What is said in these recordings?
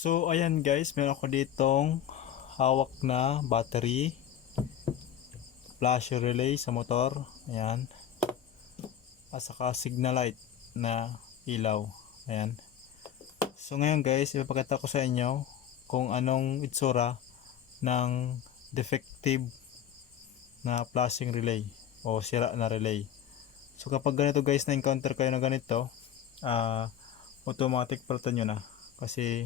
So ayan guys, meron ako ditong hawak na battery, flash relay sa motor, ayan, at saka signal light na ilaw, ayan. So ngayon guys, ipapakita ko sa inyo kung anong itsura ng defective na flashing relay o sira na relay. So kapag ganito guys, na encounter kayo na ganito, automatic palitan nyo na kasi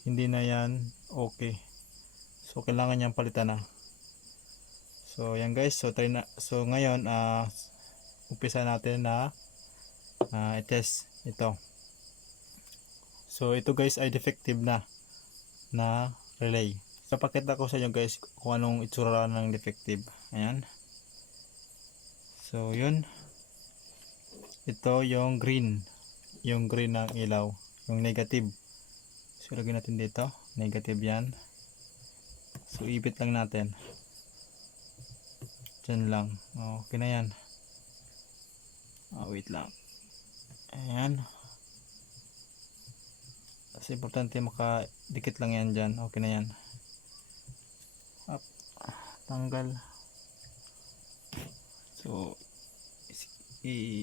hindi na yan okay. So kailangan niyang palitan na. So yan guys, so try na. So ngayon umpisa natin na i-test ito. So ito guys ay defective na relay. So pakita ko sa inyo guys kung anong itsura ng defective. Ayan. So yun. Ito yung green. Yung green ng ilaw. Yung negative. So lagyan natin dito. Negative yan. So ipit lang natin. Diyan lang. Okay na yan. Wait lang. Ayan. Kasi importante makadikit lang yan dyan. Okay na yan. Up. Tanggal. So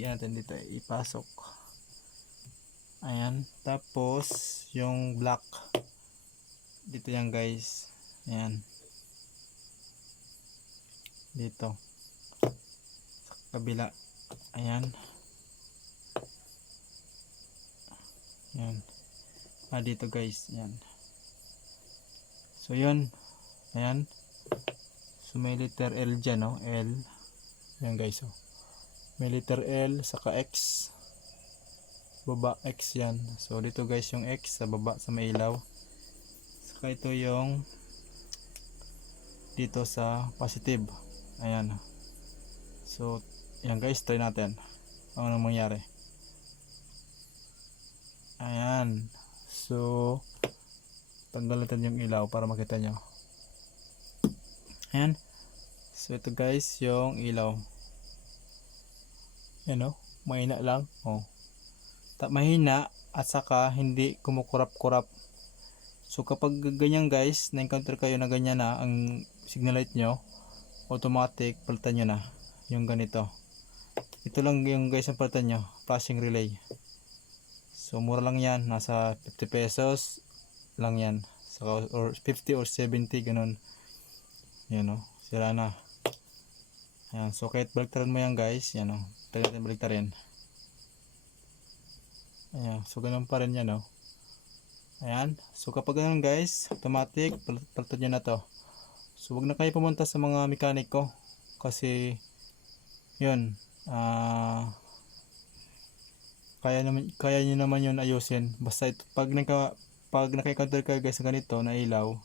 natin dito, ipasok. Ayan. Tapos yung black dito yan guys. Ayan. Dito sa kabila. Ayan. Ayan. Dito guys. Ayan. So yun. Ayan. So may letter L dyan, no? L. Ayan guys, oh. May letter L saka X. Baba X yan. So dito guys yung X sa baba sa may ilaw. Saka ito yung dito sa positive. Ayan. So yan guys, try natin. Ano mangyari? Ayan. So tanggal natin yung ilaw para makita nyo. Ayan. So ito guys yung ilaw. Ayan, oh. Mahina lang. Mahina at saka hindi kumukurap-kurap. So kapag ganyan guys, na-encounter kayo na ganyan na ang signal light nyo, automatic palitan nyo na yung ganito. Ito lang yung guys ang palitan nyo, flashing relay. So mura lang yan, nasa 50 pesos lang yan. So, or 50 or 70 ganun. Yan, oh, sira na. Ayan, so kahit baliktaran mo yan guys, yan, oh, tayo natin baliktarin. Ayan, so ganun pa rin yan, oh. Ayan, so kapag ganun guys, automatic palitan nyo na to. So wag na kayo pumunta sa mga mekaniko kasi yun, kaya nyo naman yun ayusin. Basta ito, pag naka-encounter kayo guys sa ganito na ilaw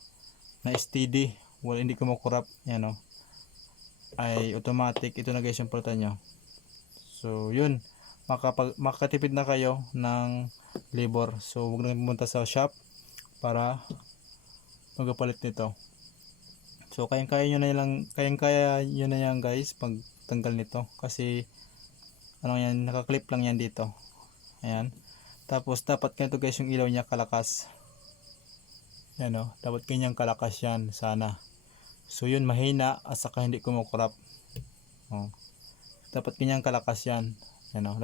na steady, wala, hindi kumukurap, yan, oh, ay automatic ito na guys yung palitan nyo. So yun, makatipid na kayo ng labor. So huwag na pumunta sa shop para magpapalit nito. So kayang-kaya nyo na yan guys pag tanggal nito kasi ano yan, nakaklip lang yan dito. Ayan. Tapos dapat ganito guys yung ilaw niya kalakas. Yan, oh, dapat kanyang kalakas yan sana. So yun, mahina at saka hindi kumukurap. Dapat kanyang kalakas yan. Yan, oh,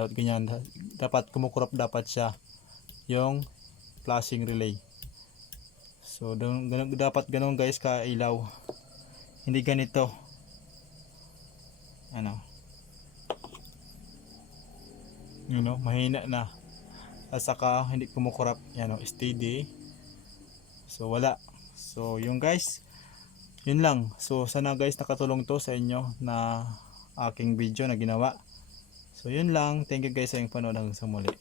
dapat kumukurap dapat siya yung flashing relay. So dapat ganun guys ka ilaw. Hindi ganito. Ano? You know, mahina na. At saka hindi kumukurap. Yan, oh, steady. So wala. So yung guys, yun lang. So sana guys nakatulong to sa inyo na aking video na ginawa. So yun lang. Thank you guys sa inyong panood hanggang sa muli.